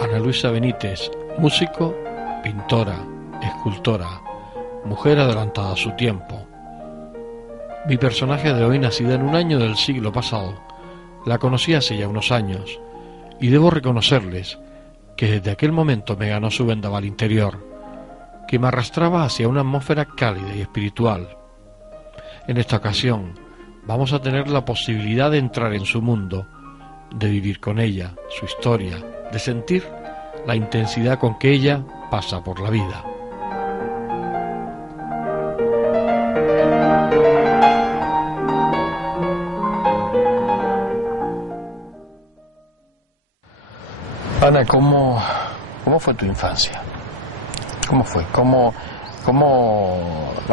Ana Luisa Benítez, músico, pintora, escultora, mujer adelantada a su tiempo. Mi personaje de hoy, nacida en un año del siglo pasado, la conocí hace ya unos años, y debo reconocerles que desde aquel momento me ganó su vendaval interior, que me arrastraba hacia una atmósfera cálida y espiritual. En esta ocasión vamos a tener la posibilidad de entrar en su mundo, de vivir con ella, su historia, de sentir la intensidad con que ella pasa por la vida. Ana, ¿cómo fue tu infancia? ¿Cómo fue?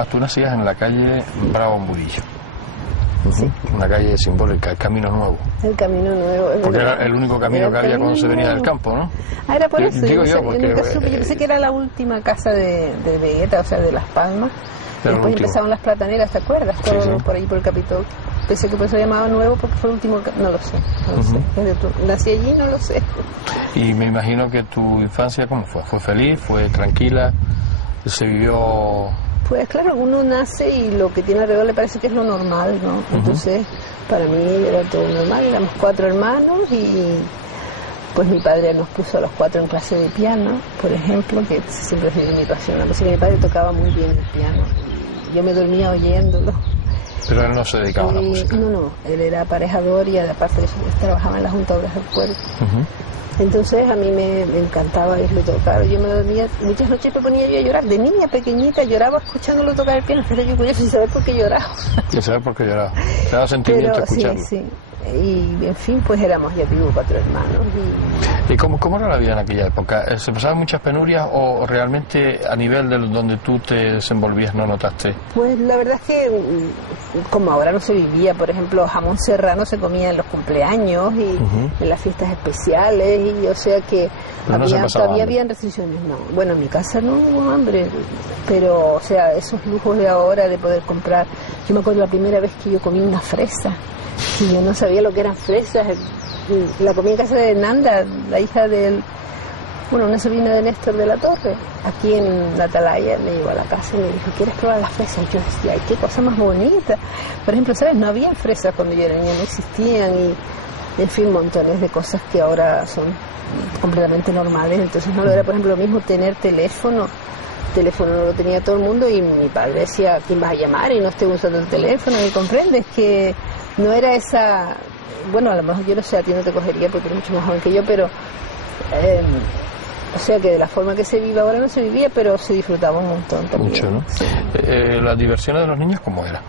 Tú nacías en la calle Bravo Murillo? Sí. Una calle simbólica, el Camino Nuevo. El Camino Nuevo. Porque era el único camino que había cuando se venía del campo, ¿no? Ah, era por eso. Digo yo porque nunca supe, yo pensé que era la última casa de Vegeta, o sea, de Las Palmas. Después empezaron las plataneras, ¿te acuerdas? Todo sí. Por ahí por el Capitol. Pensé que por eso llamaba Nuevo, porque fue el último, no lo sé. Nací allí, no lo sé. Y me imagino que tu infancia, ¿cómo fue? ¿Fue feliz? ¿Fue tranquila? ¿Se vivió...? Pues claro, uno nace y lo que tiene alrededor le parece que es lo normal, ¿no? Entonces, para mí era todo normal, éramos 4 hermanos y pues mi padre nos puso a los 4 en clase de piano, por ejemplo, que siempre ha sido mi pasión. La música de mi padre tocaba muy bien el piano, yo me dormía oyéndolo. Pero él no se dedicaba a la música. No, él era aparejador y aparte de eso trabajaba en las Junta de Obras del Puerto. Entonces a mí me encantaba irlo tocar. Yo me dormía, muchas noches me ponía yo a llorar. De niña pequeñita lloraba escuchándolo tocar el piano. Pero yo curioso sin saber por qué lloraba. Sin saber por qué lloraba. Te daba sentimiento escucharlo. Sí. Y en fin, pues éramos, ya digo, 4 hermanos. ¿Y cómo era la vida en aquella época? ¿Se pasaban muchas penurias o realmente a nivel de donde tú te desenvolvías no notaste? Pues la verdad es que como ahora no se vivía, por ejemplo, jamón serrano se comía en los cumpleaños y en las fiestas especiales, y o sea que todavía habían restricciones. No, bueno, en mi casa no hubo hambre, pero o sea, esos lujos de ahora de poder comprar. Yo me acuerdo la primera vez que yo comí una fresa. Y yo no sabía lo que eran fresas. La comí en casa de Nanda, la hija una sobrina de Néstor de la Torre, aquí en la Atalaya. Me llevó a la casa y me dijo, ¿quieres probar las fresas? Y yo decía, ay, qué cosa más bonita. Por ejemplo, ¿sabes? No había fresas cuando yo era niña, no existían, y en fin, montones de cosas que ahora son completamente normales. Entonces no era, por ejemplo, lo mismo tener teléfono no lo tenía todo el mundo, y mi padre decía, ¿quién vas a llamar? Y no estoy usando el teléfono, y comprendes que no era esa, bueno, a lo mejor yo no sé, a ti no te cogería porque eres mucho más joven que yo, pero o sea que de la forma que se vive ahora no se vivía, pero se disfrutaba un montón también. Mucho, ¿no? Sí. ¿Las diversiones de los niños cómo era?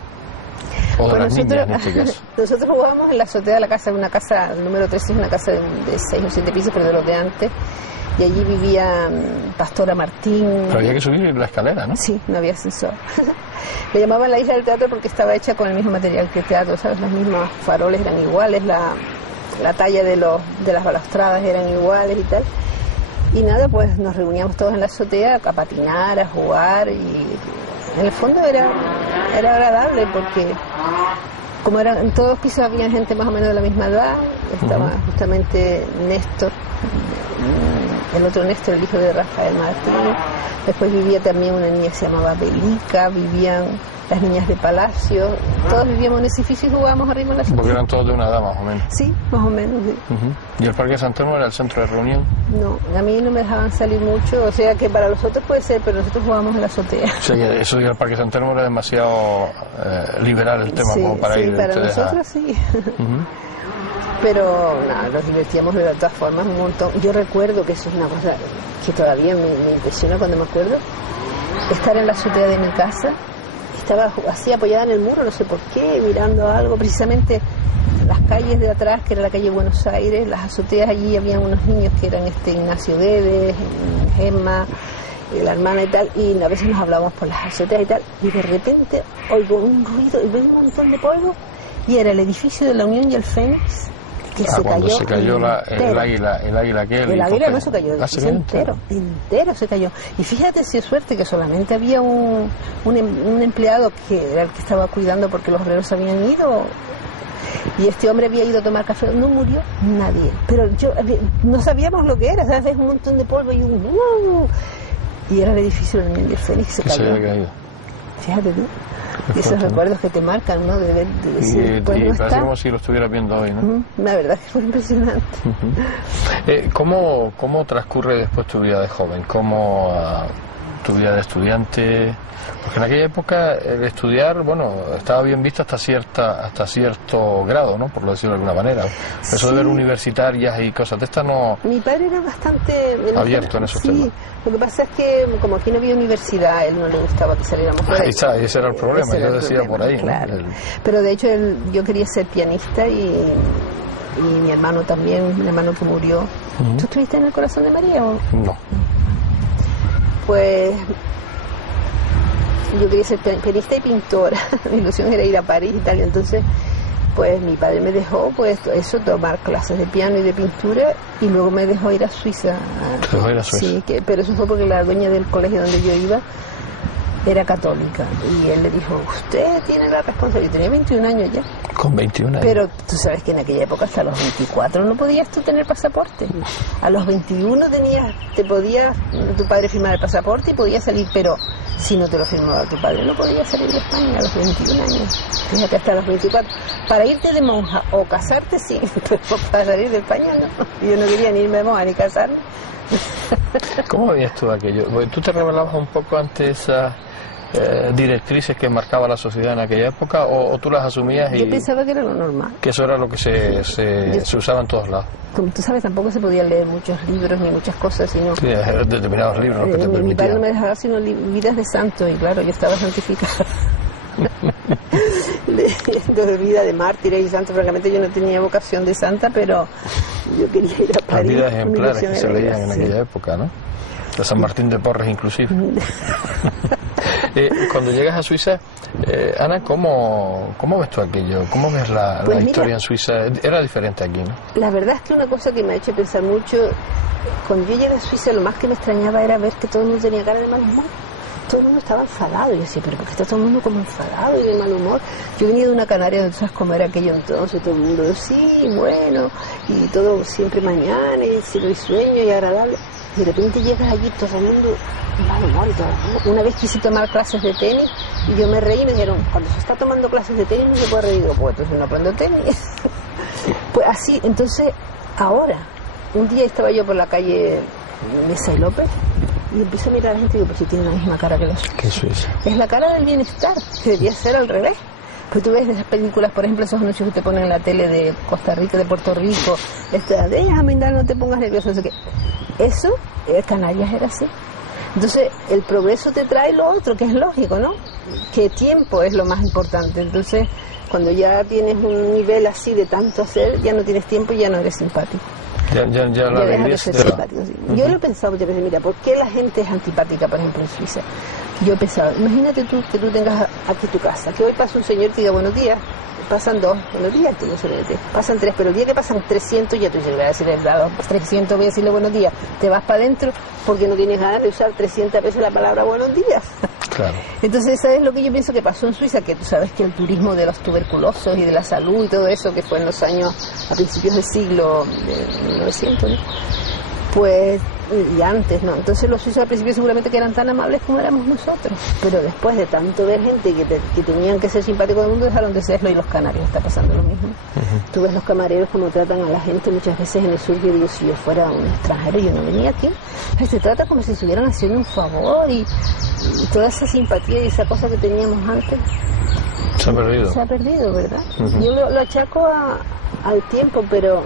¿O de las niñas en este caso? Nosotros jugábamos en la azotea de la casa, una casa, el número 3 es una casa de 6 o 7 pisos, pero de los de antes. Y allí vivía Pastora Martín. Pero había que subir la escalera, ¿no? Sí, no había ascensor. Le llamaban la isla del teatro porque estaba hecha con el mismo material que el teatro, ¿sabes? Los mismos faroles eran iguales, la talla de las balaustradas eran iguales y tal. Y nada, pues nos reuníamos todos en la azotea a patinar, a jugar, y en el fondo era agradable porque como en todos los pisos había gente más o menos de la misma edad. Estaba justamente Néstor, el otro Néstor, el hijo de Rafael Martínez. Después vivía también una niña que se llamaba Belica, vivían las niñas de Palacio, todos vivíamos en ese edificio y jugábamos arriba en la azotea. Porque eran todos de una edad más o menos. Sí, más o menos, sí. ¿Y el Parque San Telmo era el centro de reunión? No, a mí no me dejaban salir mucho, o sea que para los otros puede ser, pero nosotros jugábamos en la azotea. O sea que eso del Parque San Telmo era demasiado liberal el tema, sí, como para ir para nosotros sí. Pero nada, nos divertíamos de todas formas un montón. Yo recuerdo que eso es una cosa que todavía me impresiona cuando me acuerdo, estar en la azotea de mi casa, estaba así apoyada en el muro, no sé por qué, mirando algo, precisamente las calles de atrás, que era la calle Buenos Aires, las azoteas, allí habían unos niños que eran Ignacio Guedes, Gemma, la hermana y tal, y a veces nos hablábamos por las azoteas y tal, y de repente oigo un ruido y veo un montón de polvo, y era el edificio de la Unión y el Fénix, que cuando se cayó el águila aquel. El águila no se cayó, entero se cayó. Y fíjate si es suerte que solamente había un empleado que era el que estaba cuidando porque los obreros habían ido. Y este hombre había ido a tomar café, no murió nadie. Pero no sabíamos lo que era, ¿sabes? Un montón de polvo y y era el edificio del Niño del Fénix, se cayó. Se había caído. Fíjate tú. Y esos recuerdos que te marcan, ¿no? De decir, pues y no parece está. como si lo estuviera viendo hoy, ¿no? La verdad que fue impresionante. ¿Cómo transcurre después tu vida de joven? ¿Cómo tu vida de estudiante? Porque en aquella época el estudiar, bueno, estaba bien visto hasta cierto grado, ¿no? Por decirlo de alguna manera. Eso de ver universitarias y cosas de estas no... Mi padre era bastante... abierto en esos temas. Lo que pasa es que como aquí no había universidad, a él no le gustaba que saliéramos fuera. Ahí está, ese era el problema, yo decía problema, por ahí, claro. ¿no? Pero de hecho yo quería ser pianista y mi hermano también, mi hermano que murió. ¿Tú estuviste en el Corazón de María o...? No. Pues yo quería ser pianista y pintora. Mi ilusión era ir a París y tal, y entonces pues mi padre me dejó pues eso, tomar clases de piano y de pintura, y luego me dejó ir a Suiza. ¿Te dejó ir a Suiza? Sí, pero eso fue porque la dueña del colegio donde yo iba era católica, y él le dijo, usted tiene la responsabilidad. Yo tenía 21 años ya. Con 21 años. Pero tú sabes que en aquella época hasta los 24 no podías tú tener pasaporte. A los 21 te podía tu padre firmar el pasaporte y podías salir, pero si no te lo firmaba tu padre no podías salir de España a los 21 años. Fíjate, hasta los 24. Para irte de monja o casarte sí, pero para salir de España no. Yo no quería ni irme de monja ni casarme. ¿Cómo veías tú aquello? ¿Tú te rebelabas un poco ante esas directrices que marcaba la sociedad en aquella época, o tú las asumías y... Yo pensaba que era lo normal. Que eso era lo que se usaba en todos lados. Como tú sabes, tampoco se podían leer muchos libros ni muchas cosas, sino... Sí, determinados libros que te permitían. Mi padre no me dejaba sino vidas de santos, y claro, yo estaba santificada. de vida de mártires y santos. Francamente yo no tenía vocación de santa, pero yo quería ir a París. Las vidas ejemplares que se leían en aquella época, ¿no? De San Martín de Porres inclusive. Cuando llegas a Suiza, Ana, ¿cómo ves tú aquello? ¿Cómo ves la historia en Suiza? Era diferente aquí, ¿no? La verdad es que una cosa que me ha hecho pensar mucho, cuando yo llegué a Suiza, lo más que me extrañaba era ver que todo el mundo tenía cara de mal humor. Todo el mundo estaba enfadado. Y yo decía, pero ¿por qué está todo el mundo como enfadado y de mal humor? Yo venía de una Canaria donde sabes cómo era aquello entonces, todo el mundo, sí, bueno, y todo siempre mañana, y risueño y agradable. Y de repente llegas allí, todo el mundo mal humor y todo. Una vez quise tomar clases de tenis y yo me reí y me dijeron, cuando se está tomando clases de tenis no se puede reír. Digo, pues entonces no aprendo tenis. Pues así, entonces, ahora, un día estaba yo por la calle Mesa y López y empiezo a mirar a la gente y digo, pues si tiene la misma cara que la Suiza. ¿Qué Suiza? Es la cara del bienestar, que debería ser al revés. Pues tú ves esas películas, por ejemplo, esos anuncios que te ponen en la tele de Costa Rica, de Puerto Rico, déjame andar, no te pongas nervioso, no sé qué. Eso, Canarias era así. Entonces, el progreso te trae lo otro, que es lógico, ¿no? Que tiempo es lo más importante. Entonces, cuando ya tienes un nivel así de tanto hacer, ya no tienes tiempo y ya no eres simpático. Ya la alegría se te va. Yo lo he pensado muchas veces, mira, ¿por qué la gente es antipática, por ejemplo, en Suiza? Yo he pensado, imagínate tú que tú tengas aquí tu casa, que hoy pasa un señor que diga buenos días, pasan 2, buenos días, tú no se lo metes, pasan 3, pero el día que pasan 300 ya tú dices, voy a decirle, 300 voy a decirle buenos días, te vas para adentro porque no tienes ganas de usar 300 veces la palabra buenos días. Claro. Entonces, ¿sabes lo que yo pienso que pasó en Suiza? Que tú sabes que el turismo de los tuberculosos y de la salud y todo eso, que fue en los años, a principios del siglo de 1900, ¿no? Pues, y antes, ¿no? Entonces los suizos al principio seguramente que eran tan amables como éramos nosotros, pero después de tanto ver gente que tenían que ser simpáticos del mundo, dejaron de serlo, y los canarios está pasando lo mismo. Tú ves los camareros como tratan a la gente muchas veces en el sur. Yo digo, si yo fuera un extranjero, yo no venía aquí. Se trata como si estuvieran haciendo un favor, y toda esa simpatía y esa cosa que teníamos antes se ha perdido. Se ha perdido, ¿verdad? Yo lo achaco al tiempo, pero...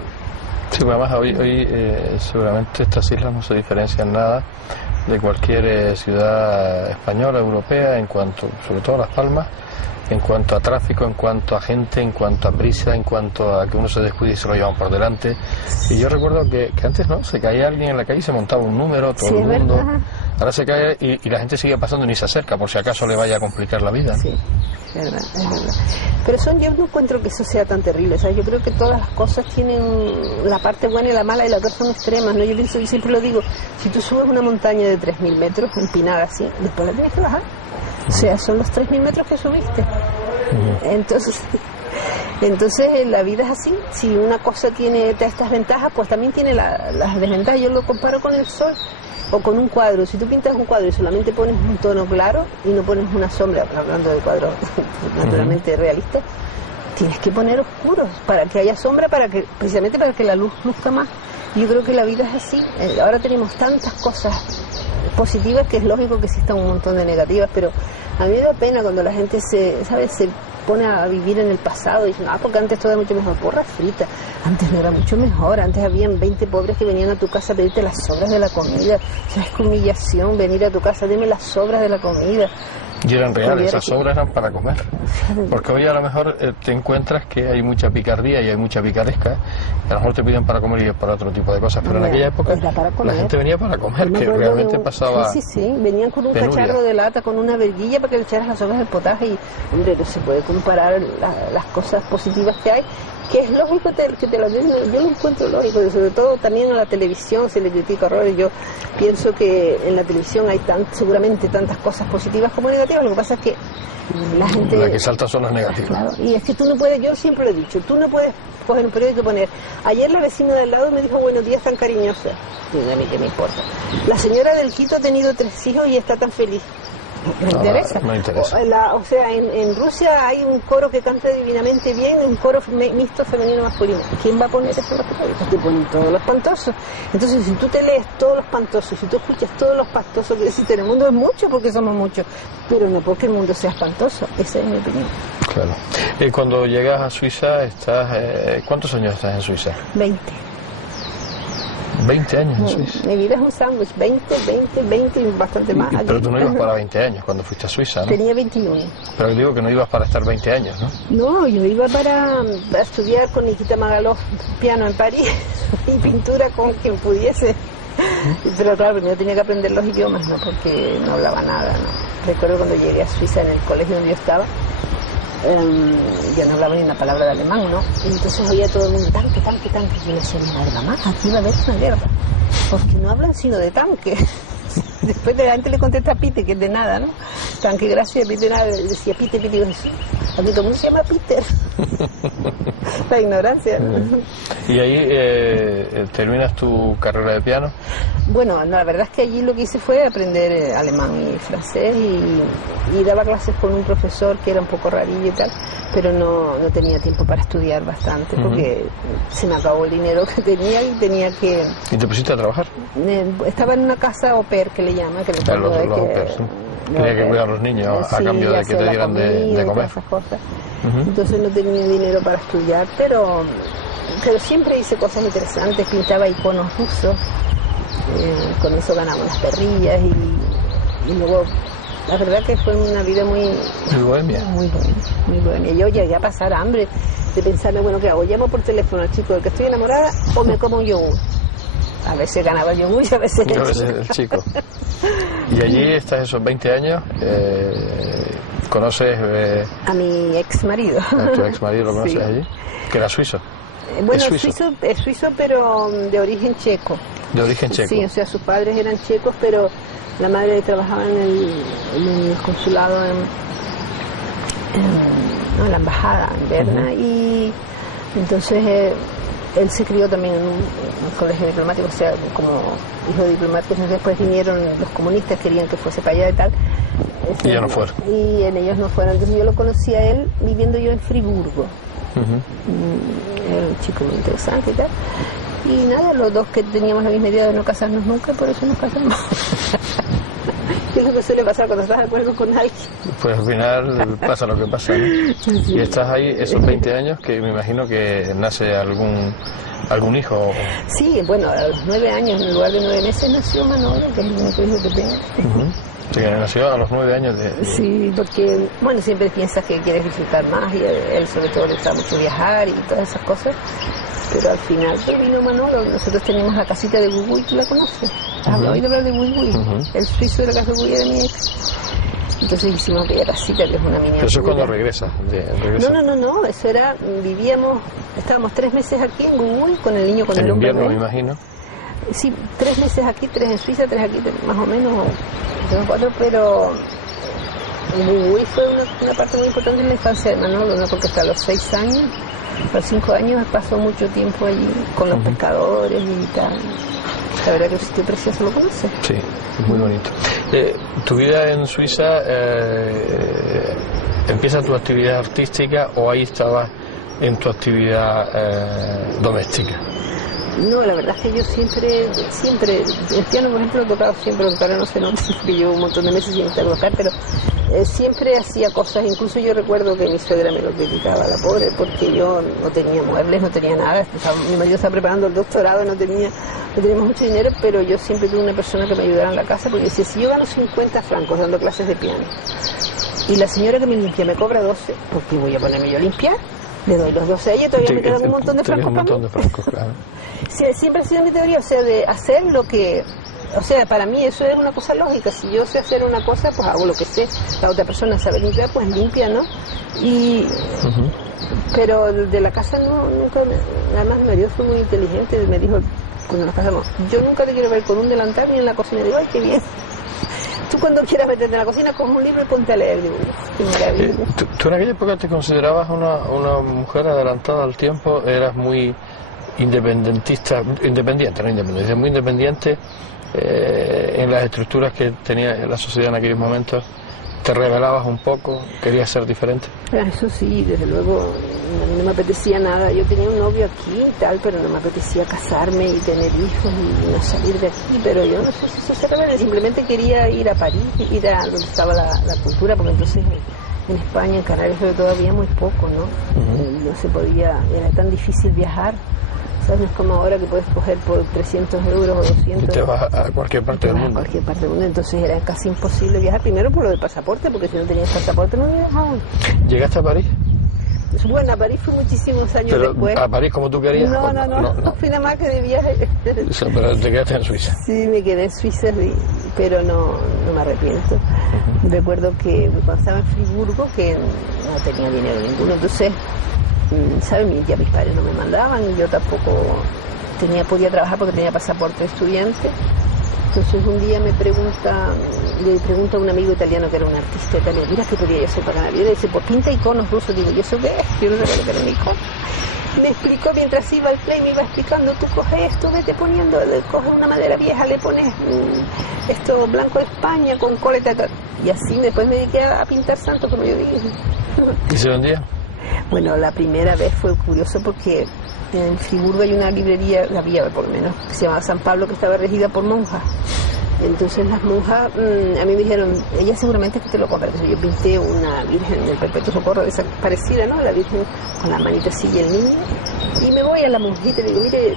Sí, además hoy seguramente estas islas no se diferencian nada de cualquier ciudad española, europea, en cuanto, sobre todo Las Palmas, en cuanto a tráfico, en cuanto a gente, en cuanto a prisa, en cuanto a que uno se descuide y se lo llevan por delante. Y yo recuerdo que antes no, se caía alguien en la calle y se montaba un número, todo el mundo. ¿Verdad? Ahora se cae y la gente sigue pasando y ni se acerca por si acaso le vaya a complicar la vida. Sí, es verdad. Pero yo no encuentro que eso sea tan terrible. O sea, yo creo que todas las cosas tienen la parte buena y la mala, y las dos son extremas, ¿no? Yo siempre lo digo, si tú subes una montaña de 3.000 metros, empinada así, después la tienes que bajar. O sea, son los 3.000 metros que subiste. Entonces la vida es así. Si una cosa tiene estas ventajas, pues también tiene las desventajas. Yo lo comparo con el sol o con un cuadro. Si tú pintas un cuadro y solamente pones un tono claro y no pones una sombra, hablando de cuadros naturalmente realistas, tienes que poner oscuros para que haya sombra, precisamente para que la luz luzca más. Yo creo que la vida es así. Ahora tenemos tantas cosas positivas que es lógico que existan un montón de negativas, pero a mí me da pena cuando la gente se pone a vivir en el pasado y dice, porque antes todo era mucho mejor. Porra frita, antes no era mucho mejor. Antes habían 20 pobres que venían a tu casa a pedirte las sobras de la comida. ¿Sabes qué humillación venir a tu casa? Deme las sobras de la comida. Y eran reales, esas obras eran para comer. Porque hoy a lo mejor te encuentras que hay mucha picardía y hay mucha picaresca, y a lo mejor te piden para comer y para otro tipo de cosas, pero en aquella época la gente venía para comer, que realmente pasaba. Sí, venían con un cacharro de lata, con una verguilla para que le echaras las sobras del potaje, y hombre, no se puede comparar las cosas positivas que hay, que es lógico que te lo den. Yo lo encuentro lógico, y sobre todo también a la televisión se le critica horrores. Yo pienso que en la televisión hay seguramente tantas cosas positivas como negativas. Lo que pasa es que la gente... La que salta son las negativas. Claro, y es que tú no puedes, yo siempre lo he dicho, tú no puedes coger un periódico y poner, ayer la vecina de al lado me dijo buenos días tan cariñosa. Y a mí qué me importa. La señora del Quito ha tenido 3 hijos y está tan feliz. ¿Me interesa? No interesa. O sea, en Rusia hay un coro que canta divinamente bien, un coro mixto femenino-masculino. ¿Quién va a poner eso en los periódicos? Te ponen todos los pantosos. Entonces, si tú te lees todos los pantosos, si tú escuchas todos los pastosos que existen en el mundo, es mucho porque somos muchos, pero no porque el mundo sea espantoso. Esa es mi opinión. Claro. Cuando llegas a Suiza, ¿cuántos años estás en Suiza? 20. 20 años en Suiza. Mi vida es un sándwich, 20 y bastante más. Pero tú no ibas para 20 años cuando fuiste a Suiza, ¿no? Tenía 21. Pero digo que no ibas para estar 20 años, ¿no? No, yo iba para estudiar con Nikita Magalov piano en París y pintura con quien pudiese. Pero claro, primero tenía que aprender los idiomas, ¿no? Porque no hablaba nada, ¿no? Recuerdo cuando llegué a Suiza, en el colegio donde yo estaba, yo no hablaba ni una palabra de alemán, ¿no? Y entonces oía todo el mundo, tanque. Y yo le decía, mamá, aquí va a haber una guerra. Porque no hablan sino de tanque. Después de la gente le contesta Pite, que es de nada, ¿no? Tanque, gracias, Pite, nada. Le decía Pite, y yo decía, a mí todo el mundo se llama Peter. La ignorancia, ¿no? ¿Y ahí terminas tu carrera de piano? Bueno, no, la verdad es que allí lo que hice fue aprender alemán y francés, y daba clases con un profesor que era un poco rarillo y tal, pero no tenía tiempo para estudiar bastante, porque se me acabó el dinero que tenía y tenía que... ¿Y te pusiste a trabajar? Estaba en una casa au pair, que le llaman, que los au pairs, ¿sí? Tenía que cuidar a los niños a cambio de que te dieran de comer. Esas cosas. Entonces no tenía dinero para estudiar, pero siempre hice cosas interesantes, pintaba iconos rusos, con eso ganaba unas perrillas, y luego la verdad que fue una vida muy bohemia. Muy bohemia. Yo llegué a pasar hambre de pensarme, bueno, ¿qué hago? ¿Llamo por teléfono al chico del que estoy enamorada o me como un yogur? A veces ganaba el yogur y a veces el chico. Y allí estás esos 20 años, ¿conoces a mi ex marido? ¿A tu ex marido lo conoces allí? ¿Que era suizo? Bueno, es suizo, pero de origen checo. ¿De origen checo? Sí, o sea, sus padres eran checos, pero la madre trabajaba en el consulado, en la embajada en Berna, y entonces él se crió también en un colegio diplomático, o sea, como hijo de diplomáticos. Después vinieron los comunistas, querían que fuese para allá y tal. Y ya no fueron. Y ellos no fueron. Entonces yo lo conocí a él viviendo yo en Friburgo. Era un chico muy interesante y tal. Y nada, los dos que teníamos la misma idea de no casarnos nunca, por eso nos casamos. Es lo que suele pasar cuando estás de acuerdo con alguien. Pues al final pasa lo que pasa, ¿no? Sí. Y estás ahí esos 20 años que me imagino que nace algún hijo. Sí, bueno, a los 9 años, en lugar de 9 meses, nació Manolo, que es el único hijo que tengo. Sí, que nació a los 9 años de... Sí, porque, bueno, siempre piensas que quieres disfrutar más y él sobre todo le gusta mucho viajar y todas esas cosas. Pero al final vino Manolo. Nosotros teníamos la casita de Guguy, ¿tú la conoces? ¿Has oído hablar de Guguy? El suizo de la casa de Guguy de mi ex. Entonces hicimos aquella casita que es una miniatura. Pero eso es cuando regresa. No, eso era, estábamos 3 meses aquí en Guguy con el niño con el hombre. En invierno, me imagino. Sí, 3 meses aquí, 3 en Suiza, 3 aquí, más o menos, 3 o 4, pero Guguy fue una parte muy importante en la infancia de Manolo, ¿no? Porque hasta los 6 años, a los 5 años pasó mucho tiempo allí con los pescadores y tal. La verdad que es un sitio precioso, ¿lo conoces? Sí, muy bonito. ¿Tu vida en Suiza empieza tu actividad artística o ahí estabas en tu actividad doméstica? No, la verdad es que yo siempre, el piano por ejemplo lo he tocado siempre, aunque ahora no se nota porque llevo un montón de meses sin estar tocar, pero siempre hacía cosas. Incluso yo recuerdo que mi suegra me lo criticaba, la pobre, porque yo no tenía muebles, no tenía nada. Mi marido estaba preparando el doctorado, no teníamos mucho dinero, pero yo siempre tuve una persona que me ayudara en la casa, porque decía, si yo gano 50 francos dando clases de piano y la señora que me limpia me cobra 12, ¿por qué voy a ponerme yo a limpiar? Le doy los 12 a ella, todavía me quedan un montón de francos para mí. Claro. Sí, siempre ha sido mi teoría, o sea, de hacer lo que... O sea, para mí eso es una cosa lógica. Si yo sé hacer una cosa, pues hago lo que sé. La otra persona sabe limpiar, pues limpia, ¿no? Y... Pero de la casa nunca... Además, mi marido fue muy inteligente, me dijo, cuando nos casamos, yo nunca te quiero ver con un delantal ni en la cocina. Digo, ay, qué bien. Tú cuando quieras meterte en la cocina, coge un libro y ponte a leer. Digo, qué maravilla. ¿Tú en aquella época te considerabas una mujer adelantada al tiempo? ¿Eras muy independentista, muy independiente en las estructuras que tenía la sociedad en aquellos momentos? ¿Te rebelabas un poco? ¿Querías ser diferente? Eso sí, desde luego, a mí no me apetecía nada. Yo tenía un novio aquí y tal, pero no me apetecía casarme y tener hijos y no salir de aquí. Pero yo no sé si eso se rebelde, simplemente quería ir a París, ir a donde estaba la cultura, porque entonces en España, en Canarias, sobre todo había muy poco, ¿no? No se podía, era tan difícil viajar. ¿Sabes? No es como ahora que puedes coger por 300 euros o 200. Y te vas a cualquier parte del mundo. A cualquier parte del mundo. Entonces era casi imposible viajar. Primero por lo del pasaporte, porque si no tenías pasaporte no viajabas. ¿Llegaste a París? Bueno, a París fui muchísimos años pero después. ¿A París como tú querías? No. Fui nada más que de viaje. Pero te quedaste en Suiza. Sí, me quedé en Suiza, pero no me arrepiento. Recuerdo que cuando estaba en Friburgo, que no tenía dinero ninguno, entonces... ¿sabes? Mis padres no me mandaban, yo tampoco podía trabajar porque tenía pasaporte de estudiante. Entonces un día le pregunto a un amigo italiano que era un artista italiano, mira qué podía yo hacer para ganar. Y le dice, pues pinta iconos rusos. Digo, ¿yo eso qué es? Yo no sabía lo que era un icono. Me explicó mientras iba al play, me iba explicando, tú coges esto, vete poniendo, coges una madera vieja, le pones esto blanco de España con coleta. Y así después me dediqué a pintar santos, como yo dije. ¿Y se vendía? Bueno, la primera vez fue curioso porque en Friburgo hay una librería, había por lo menos, que se llamaba San Pablo, que estaba regida por monjas. Entonces las monjas a mí me dijeron, ella seguramente que te lo compra. Entonces yo pinté una Virgen del Perpetuo Socorro parecida, ¿no? La Virgen con la manita así y el niño. Y me voy a la monjita y le digo, mire,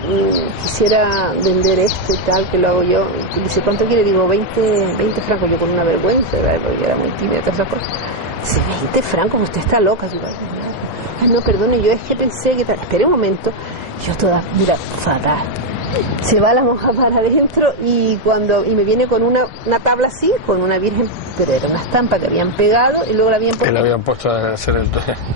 quisiera vender esto y tal, que lo hago yo. Y dice, ¿cuánto quiere? Digo, 20 francos. Yo con una vergüenza, ¿verdad? Porque era muy tímida, todas esas cosas. Dice, 20 francos, usted está loca. Digo, no, perdone, yo es que pensé que... Espera un momento, yo toda, mira, fatal. Se va la monja para adentro y me viene con una tabla así, con una Virgen pero era una estampa que habían pegado y luego la habían puesto... Le habían puesto a hacer el...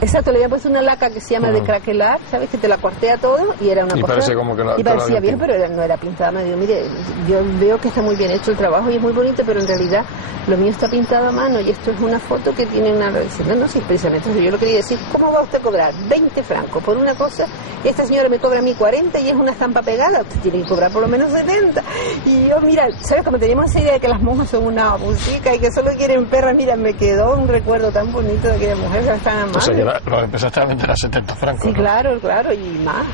Exacto, le habían puesto una laca que se llama de craquelar, ¿sabes? Que te la cortea todo y era una y cosa... Parece como que y parecía bien, pero no era pintada. Me digo, mire, yo veo que está muy bien hecho el trabajo y es muy bonito, pero en realidad lo mío está pintado a mano y esto es una foto que tiene una... No, sí, precisamente yo lo quería decir, ¿cómo va usted a cobrar 20 francos por una cosa y esta señora me cobra a mí 40 y es una estampa pegada? Usted tiene que cobrar por lo menos 70. Y yo, mira, ¿sabes? Como teníamos esa idea de que las monjas son una música y que solo quieren perras, mira, me quedó un recuerdo tan bonito de aquella mujer que la estaban amando. O sea, que lo empezaste a vender a 70 francos. Sí, ¿no? claro, y más.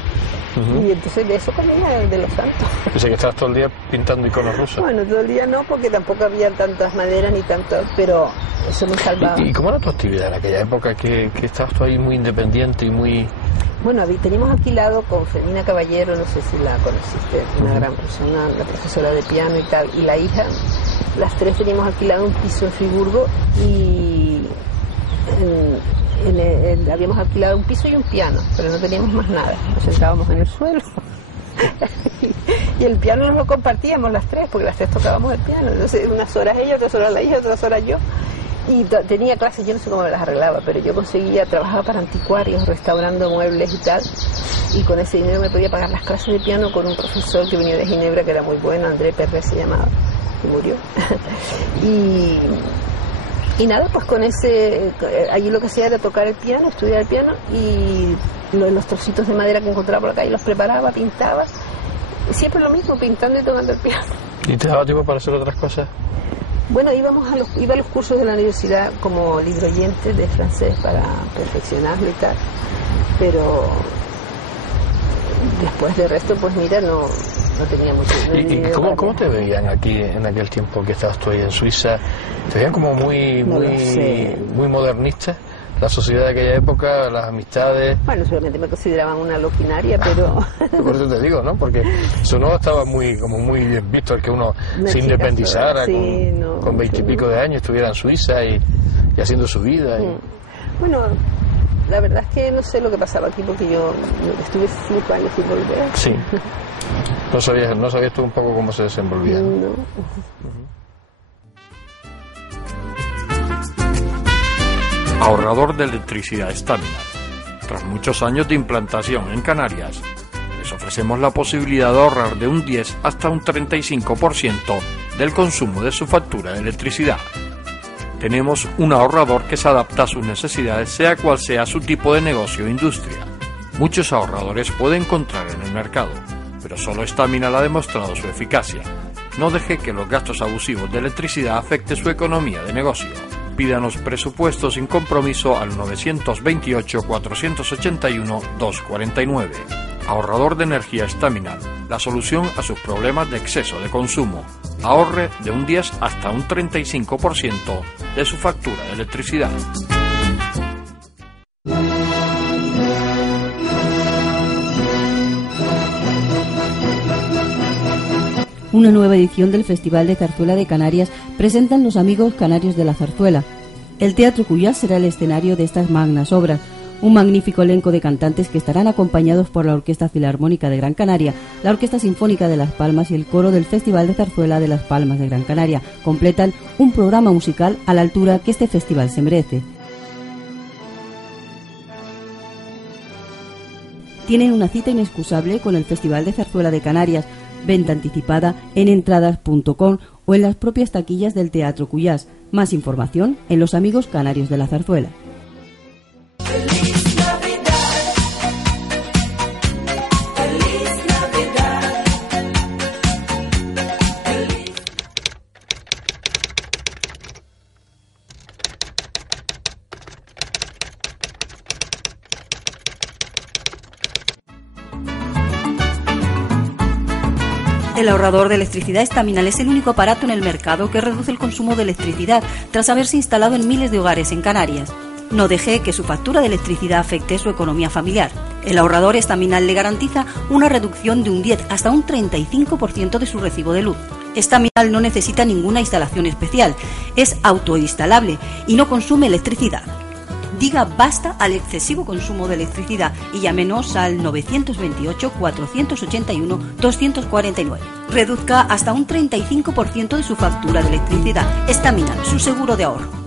Y entonces de eso comía, de los santos. O sea, que estabas todo el día pintando iconos rusos. Bueno, todo el día no, porque tampoco había tantas maderas ni tantas, pero eso me salvaba. ¿Y cómo era tu actividad en aquella época que estabas tú ahí muy independiente y muy...? Bueno, teníamos alquilado con Fermina Caballero, no sé si la conociste, una gran persona, la profesora de piano y tal, y la hija, las tres teníamos alquilado un piso en Friburgo y habíamos alquilado un piso y un piano, pero no teníamos más nada, nos sentábamos en el suelo. Y el piano nos lo compartíamos las tres, porque las tres tocábamos el piano, entonces unas horas ella, otras horas la hija, otras horas yo. Y tenía clases, yo no sé cómo me las arreglaba, pero yo trabajaba para anticuarios, restaurando muebles y tal, y con ese dinero me podía pagar las clases de piano con un profesor que venía de Ginebra, que era muy bueno, André Perret se llamaba, y murió. Y nada, pues con allí lo que hacía era tocar el piano, estudiar el piano, y los trocitos de madera que encontraba por acá, y los preparaba, pintaba, siempre lo mismo, pintando y tocando el piano. ¿Y te daba tiempo para hacer otras cosas? Bueno, iba a los cursos de la universidad como libro oyente de francés para perfeccionarlo y tal, pero después del resto, pues mira, no tenía mucho. ¿Y cómo te veían aquí en aquel tiempo que estabas tú ahí en Suiza? ¿Te veían como muy modernista? La sociedad de aquella época, las amistades... Bueno, seguramente me consideraban una loquinaria, pero... Por eso te digo, ¿no? Porque eso no estaba muy bien visto, el que uno se independizara con 20 y pico de años, estuviera en Suiza y haciendo su vida. Bueno, la verdad es que no sé lo que pasaba aquí, porque yo estuve 5 años sin volver. Sí. No sabías tú un poco cómo se desenvolvía, ¿no? No. Ahorrador de electricidad Staminar. Tras muchos años de implantación en Canarias, les ofrecemos la posibilidad de ahorrar de un 10 hasta un 35% del consumo de su factura de electricidad. Tenemos un ahorrador que se adapta a sus necesidades, sea cual sea su tipo de negocio o industria. Muchos ahorradores puede encontrar en el mercado, pero solo Staminar ha demostrado su eficacia. No deje que los gastos abusivos de electricidad afecten su economía de negocio. Pídanos presupuesto sin compromiso al 921-481-249. Ahorrador de energía Staminar, la solución a sus problemas de exceso de consumo. Ahorre de un 10 hasta un 35% de su factura de electricidad. Una nueva edición del Festival de Zarzuela de Canarias presentan los amigos canarios de la zarzuela. El Teatro Cuyás será el escenario de estas magnas obras, un magnífico elenco de cantantes que estarán acompañados por la Orquesta Filarmónica de Gran Canaria, la Orquesta Sinfónica de Las Palmas y el Coro del Festival de Zarzuela de Las Palmas de Gran Canaria. Completan un programa musical a la altura que este festival se merece. Tienen una cita inexcusable con el Festival de Zarzuela de Canarias, venta anticipada en entradas.com o en las propias taquillas del Teatro Cuyás. Más información en Los Amigos Canarios de la Zarzuela. El ahorrador de electricidad Staminar es el único aparato en el mercado que reduce el consumo de electricidad tras haberse instalado en miles de hogares en Canarias. No deje que su factura de electricidad afecte su economía familiar. El ahorrador Staminar le garantiza una reducción de un 10 hasta un 35% de su recibo de luz. Staminar no necesita ninguna instalación especial, es autoinstalable y no consume electricidad. Diga basta al excesivo consumo de electricidad y llámenos al 928 481 249. Reduzca hasta un 35% de su factura de electricidad. Estamina, su seguro de ahorro.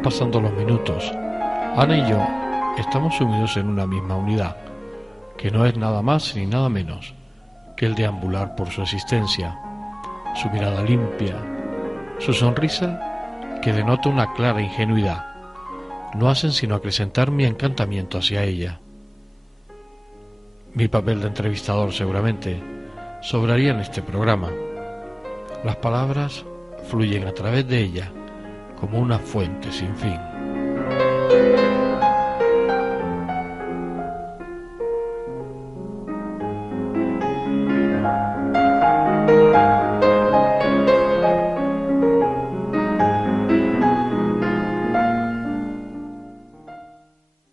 Pasando los minutos, Ana y yo estamos sumidos en una misma unidad, que no es nada más ni nada menos que el deambular por su existencia, su mirada limpia, su sonrisa que denota una clara ingenuidad, no hacen sino acrecentar mi encantamiento hacia ella. Mi papel de entrevistador seguramente sobraría en este programa. Las palabras fluyen a través de ella como una fuente sin fin.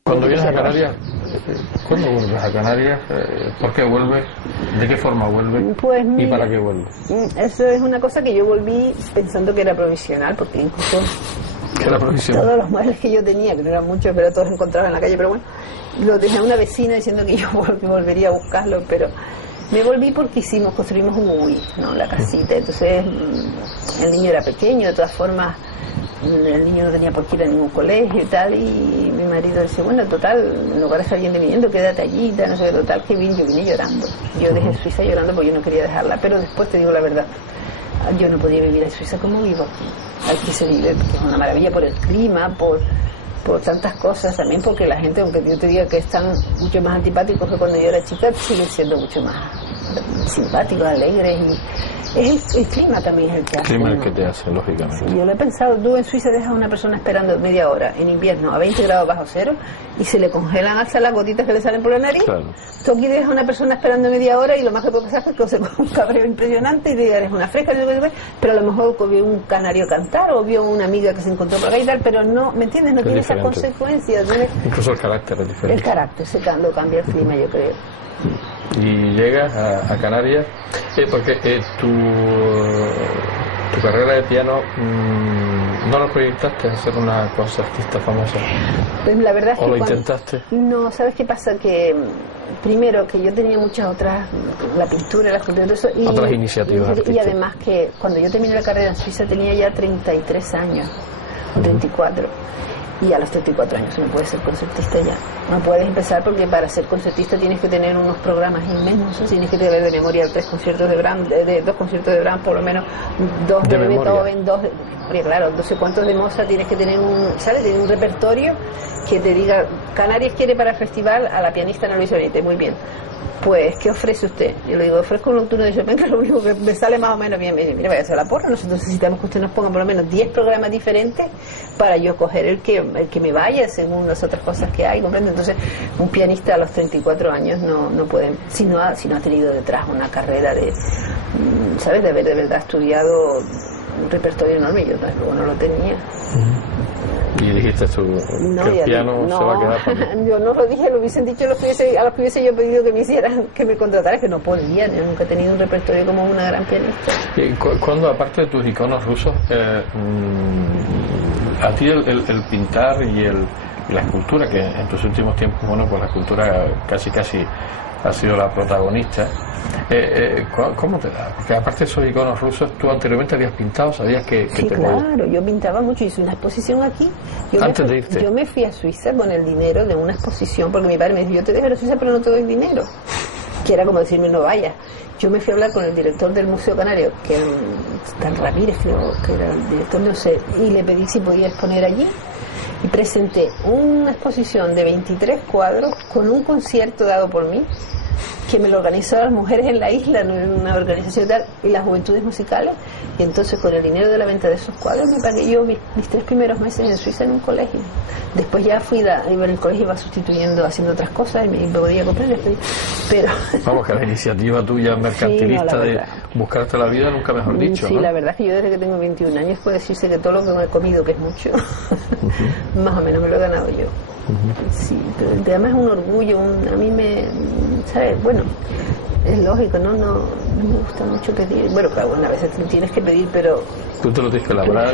Cuando vienes a Canarias, ¿cuándo vuelves a Canarias? ¿Por qué vuelves? ¿De qué forma vuelves? Pues ¿Y para qué vuelves? Eso es una cosa que yo volví pensando que era provisional, porque incluso todos los muebles que yo tenía, que no eran muchos, pero todos encontraban en la calle, pero bueno, los dejé a una vecina diciendo que yo volvería a buscarlos, pero me volví porque construimos un UI, ¿no? La casita. Entonces el niño era pequeño, de todas formas el niño no tenía por qué ir a ningún colegio y tal, y mi marido dice, bueno, total, en lugar de estar bien viniendo, quédate allí, no sé, total, que vine, yo vine llorando. Yo dejé Suiza llorando porque yo no quería dejarla, pero después te digo la verdad, yo no podía vivir en Suiza como vivo aquí. Aquí se vive, porque es una maravilla por el clima, por tantas cosas, también porque la gente, aunque yo te diga que están mucho más antipáticos que cuando yo era chica, siguen siendo mucho más simpáticos, alegres, y es el clima también es el que hace. El clima es el que te hace, lógicamente. Sí, yo lo he pensado, tú en Suiza dejas a una persona esperando media hora en invierno a 20 grados bajo cero y se le congelan hasta las gotitas que le salen por la nariz. Claro. Tú aquí dejas a una persona esperando media hora y lo más que puede pasar es que se con un cabreo impresionante y digas, eres una fresca, pero a lo mejor vio un canario cantar o vio una amiga que se encontró por acá y tal, pero no, ¿me entiendes? No tiene esas consecuencias. Incluso el carácter es diferente. El carácter lo cambia el clima, yo creo. Y llegas a Canarias porque tu carrera de piano no lo proyectaste a ser una concertista famosa. Pues la verdad es que ¿O lo intentaste? No, ¿sabes qué pasa? Que primero que yo tenía muchas otras, la pintura, la escultura, todo eso, y otras iniciativas artísticas. Y además que cuando yo terminé la carrera en Suiza tenía ya 33 años o 34. Y a los 34 años no puedes ser concertista ya. No puedes empezar porque para ser concertista tienes que tener unos programas inmensos, tienes que tener de memoria 3 conciertos de Brahms, 2 conciertos de Brahms, por lo menos 2 de Beethoven, 2 de memoria, claro, 12 cuantos de Mozart, tienes que tener tener un repertorio que te diga, Canarias quiere para el festival a la pianista Ana Luisa Benítez, muy bien. Pues, ¿qué ofrece usted? Yo le digo, ofrezco un nocturno de Chopin, que es lo único que me sale más o menos bien. Me dice, mira, vaya a hacer la porra, nosotros necesitamos que usted nos ponga por lo menos 10 programas diferentes para yo escoger el que me vaya según las otras cosas que hay, ¿comprende? Entonces, un pianista a los 34 años no puede, si no ha tenido detrás una carrera de, ¿sabes? De haber de verdad estudiado un repertorio enorme, yo luego no lo tenía. Y dijiste tú que el piano se va a quedar para mí. Yo no lo dije, lo hubiesen dicho a los que hubiese yo pedido que me hicieran, que me contrataran, que no podía, yo nunca he tenido un repertorio como una gran pianista. Y cuando, aparte de tus iconos rusos, a ti el pintar y la escultura, que en tus últimos tiempos, bueno, pues la escultura casi ha sido la protagonista, ¿cómo te da? Porque aparte de esos iconos rusos, tú anteriormente habías pintado, sabías que sí, te claro, yo pintaba mucho, hice una exposición aquí. Antes de irte. Yo me fui a Suiza con el dinero de una exposición, porque mi padre me dijo, yo te dejo a Suiza pero no te doy dinero, que era como decirme, no vayas. Yo me fui a hablar con el director del Museo Canario, que era Tan Ramírez, creo que era el director, no sé, y le pedí si podía exponer allí, y presenté una exposición de 23 cuadros con un concierto dado por mí, que me lo organizaron las mujeres en la isla, en una organización tal, y las juventudes musicales, y entonces con el dinero de la venta de esos cuadros me pagué yo mis 3 primeros meses en Suiza en un colegio. Después ya iba en el colegio, iba sustituyendo, haciendo otras cosas, y me podía comprar, pero... Vamos, que la iniciativa tuya mercantilista sí, de buscarte la vida, nunca mejor dicho, sí, ¿no? La verdad es que yo desde que tengo 21 años puedo decirse que todo lo que me he comido, que es mucho, más o menos me lo he ganado yo. Sí, pero además es un orgullo, a mí me, ¿sabes? Bueno, es lógico, ¿no? No me gusta mucho pedir. Bueno, claro, una vez tienes que pedir, pero... Tú te lo tienes que elaborar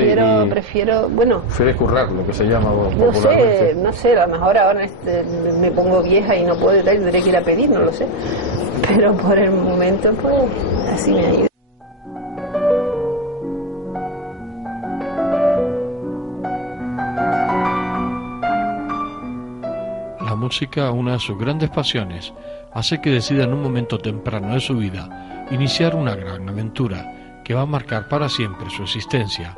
prefiero, bueno... Prefieres currar, lo que se llama popularmente. No sé, a lo mejor ahora me pongo vieja y no puedo y tendré que ir a pedir, no lo sé. Pero por el momento, pues, así me ayuda. La música, una de sus grandes pasiones, hace que decida en un momento temprano de su vida iniciar una gran aventura que va a marcar para siempre su existencia.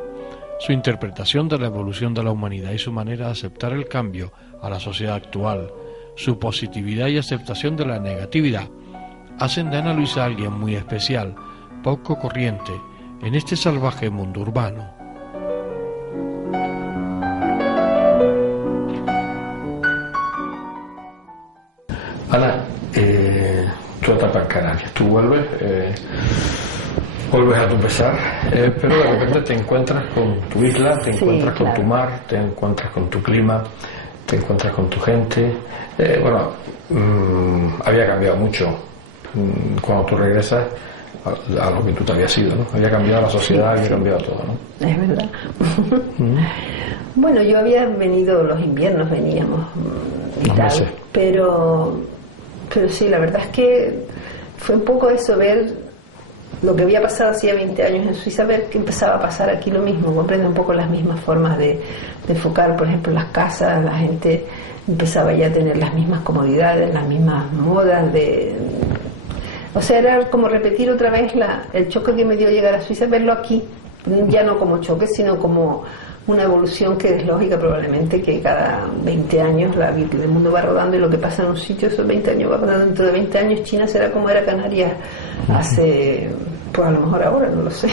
Su interpretación de la evolución de la humanidad y su manera de aceptar el cambio a la sociedad actual, su positividad y aceptación de la negatividad, hacen de Ana Luisa alguien muy especial, poco corriente, en este salvaje mundo urbano. Ana, tu etapa en Canarias, tú vuelves a tu pesar, pero de repente te encuentras con tu isla, te encuentras con tu mar, te encuentras con tu clima, te encuentras con tu gente. Había cambiado mucho cuando tú regresas a lo que tú te habías ido, ¿no? Había cambiado la sociedad, había cambiado todo, ¿no? Es verdad. Bueno, yo había venido, los inviernos veníamos y tal, pero sí, la verdad es que fue un poco eso, ver lo que había pasado hacía 20 años en Suiza, ver que empezaba a pasar aquí lo mismo, comprende un poco las mismas formas de enfocar, por ejemplo, las casas, la gente empezaba ya a tener las mismas comodidades, las mismas modas o sea, era como repetir otra vez el choque que me dio llegar a Suiza, verlo aquí, ya no como choque, sino como una evolución que es lógica probablemente, que cada 20 años el mundo va rodando y lo que pasa en un sitio esos 20 años va pasando. Dentro de 20 años China será como era Canarias hace, pues a lo mejor ahora, no lo sé.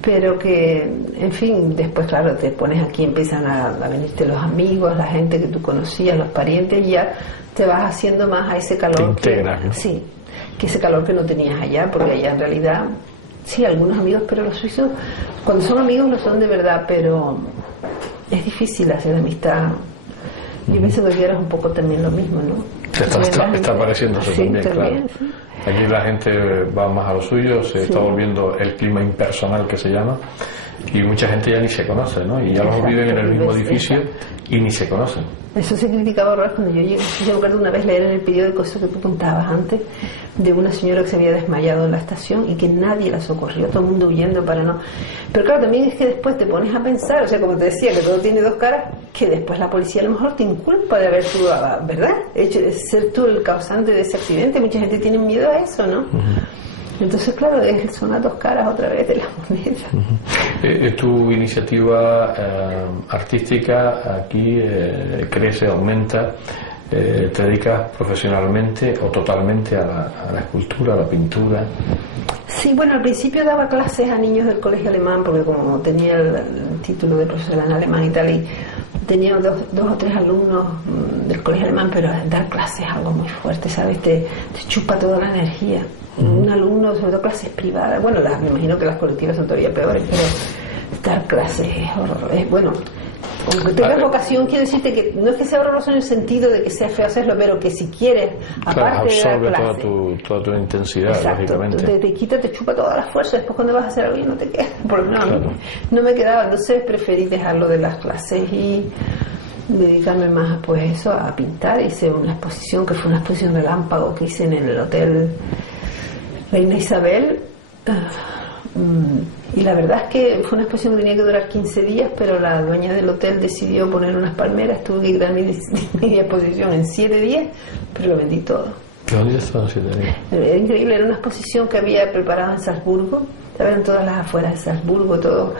Pero que, en fin, después claro, te pones aquí, empiezan a venirte los amigos, la gente que tú conocías, los parientes, y ya te vas haciendo más a ese calor. Te integras, ¿no? Sí, que ese calor que no tenías allá, porque allá en realidad... Sí, algunos amigos, pero los suizos, cuando son amigos, lo son de verdad, pero es difícil hacer amistad. Yo pienso que aquí eres un poco también lo mismo, ¿no? Está pareciéndose sí, también, claro. Sí. Aquí la gente va más a lo suyo, se está volviendo el clima impersonal que se llama, y mucha gente ya ni se conoce, ¿no? Y ya los viven en el mismo edificio y ni se conocen. Eso se criticaba horror cuando yo llegué. Yo recuerdo una vez leer en el periódico eso que tú contabas antes, de una señora que se había desmayado en la estación y que nadie la socorrió, todo el mundo huyendo para no... Pero claro, también es que después te pones a pensar, o sea, como te decía, que todo tiene dos caras, que después la policía a lo mejor te inculpa de haber tú, ¿verdad?, hecho de ser tú el causante de ese accidente. Mucha gente tiene miedo a eso, ¿no? Entonces, claro, son las dos caras otra vez de la moneda. Tu iniciativa artística aquí crece, aumenta. ¿Te dedicas profesionalmente o totalmente a la escultura, a la pintura? Sí, bueno, al principio daba clases a niños del colegio alemán, porque como tenía el título de profesora en alemán y tal, y tenía dos o tres alumnos del colegio alemán, pero dar clases es algo muy fuerte, ¿sabes? Te chupa toda la energía. Un alumno, sobre todo clases privadas, bueno, me imagino que las colectivas son todavía peores, pero dar clases es horroroso. Bueno, aunque tengas vocación, quiero decirte que no es que sea horroroso en el sentido de que sea feo hacerlo, pero que si quieres, aparte de dar clases, toda tu intensidad, exacto, lógicamente. Te quita, te chupa toda la fuerza, después cuando vas a hacer algo y no te queda, porque no me quedaba, entonces preferí dejarlo de las clases y dedicarme más pues eso, a pintar. Hice una exposición que fue una exposición relámpago que hice en el hotel Reina Isabel, y la verdad es que fue una exposición que tenía que durar 15 días, pero la dueña del hotel decidió poner unas palmeras, tuve que dar mi exposición en 7 días, pero lo vendí todo. ¿De dónde estaban 7 días? Era increíble, era una exposición que había preparado en Salzburgo, estaban todas las afueras de Salzburgo, todo,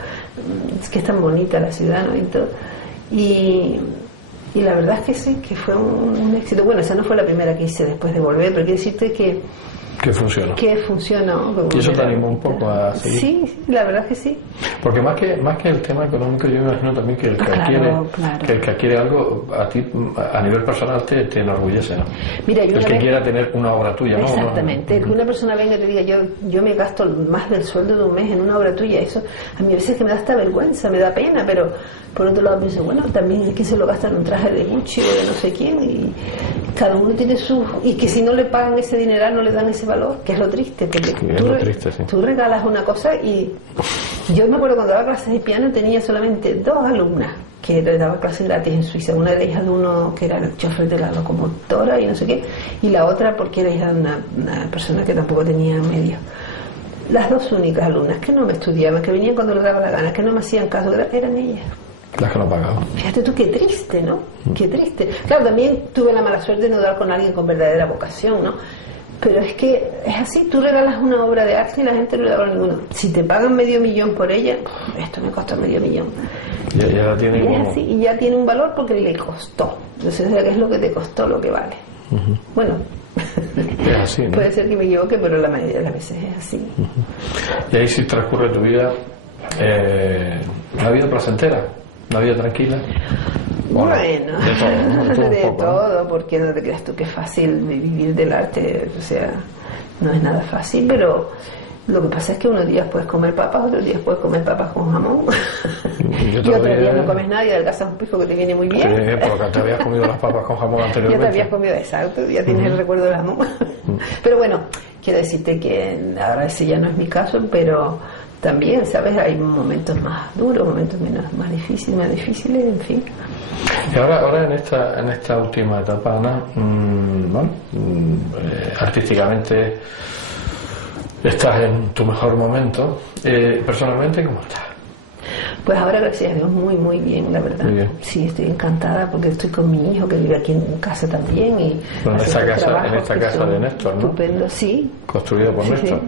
es que es tan bonita la ciudad, ¿no? Y Y la verdad es que sí, que fue un éxito. Bueno, esa no fue la primera que hice después de volver, pero quiero decirte que funcionó. Que funcionó. Y eso te animó un poco a seguir. Sí, la verdad que sí. Porque más que el tema económico, yo me imagino también que el que adquiere algo a ti a nivel personal te enorgullece, ¿no? Mira, el que quiera tener una obra tuya, ¿no? Exactamente. Que una persona venga y te diga, yo me gasto más del sueldo de un mes en una obra tuya, eso a mí a veces que me da hasta vergüenza, me da pena, pero por otro lado pienso, bueno, también es que se lo gastan en un traje de Gucci o de no sé quién, y cada uno tiene su... Y que si no le pagan ese dineral, no le dan ese valor, que es lo triste, porque tú regalas una cosa. Y yo me acuerdo cuando daba clases de piano tenía solamente 2 alumnas que le daba clases gratis en Suiza. Una era hija de uno que era el chofer de la locomotora y no sé qué, y la otra porque era hija de una persona que tampoco tenía medios. Las 2 únicas alumnas que no me estudiaban, que venían cuando les daba la gana, que no me hacían caso, eran ellas. Las que no pagaban. Fíjate tú, qué triste, ¿no? Qué triste. Claro, también tuve la mala suerte de no dar con alguien con verdadera vocación, ¿no? Pero es que es así, tú regalas una obra de arte y la gente no le da valor ninguno. Si te pagan $500,000 por ella, esto me costó $500,000. Ya tiene y es así, y ya tiene un valor porque le costó. Entonces, ¿qué es lo que te costó? Lo que vale. Bueno, es así, ¿no? Puede ser que me equivoque, pero la mayoría de las veces es así. Y ahí sí transcurre tu vida, una vida placentera, una vida tranquila. Bueno, de todo, porque no te creas tú que es fácil vivir del arte, o sea, no es nada fácil, pero lo que pasa es que unos días puedes comer papas, otros días puedes comer papas con jamón, y otros días no comes nada y adelgazas un pifo que te viene muy bien. Sí, porque te habías comido las papas con jamón anteriormente. Ya te habías comido, exacto, ya tienes el recuerdo del jamón. Pero bueno, quiero decirte que ahora ese ya no es mi caso, pero también, ¿sabes? Hay momentos más duros, momentos más difíciles, en fin. Y ahora en esta última etapa, Ana, artísticamente estás en tu mejor momento. Personalmente, ¿cómo estás? Pues ahora, gracias a Dios, muy, muy bien, la verdad. Muy bien. Sí, estoy encantada porque estoy con mi hijo que vive aquí en casa también. Y en esta casa de Néstor, ¿no? Estupendo, sí. Construida por Néstor. Sí.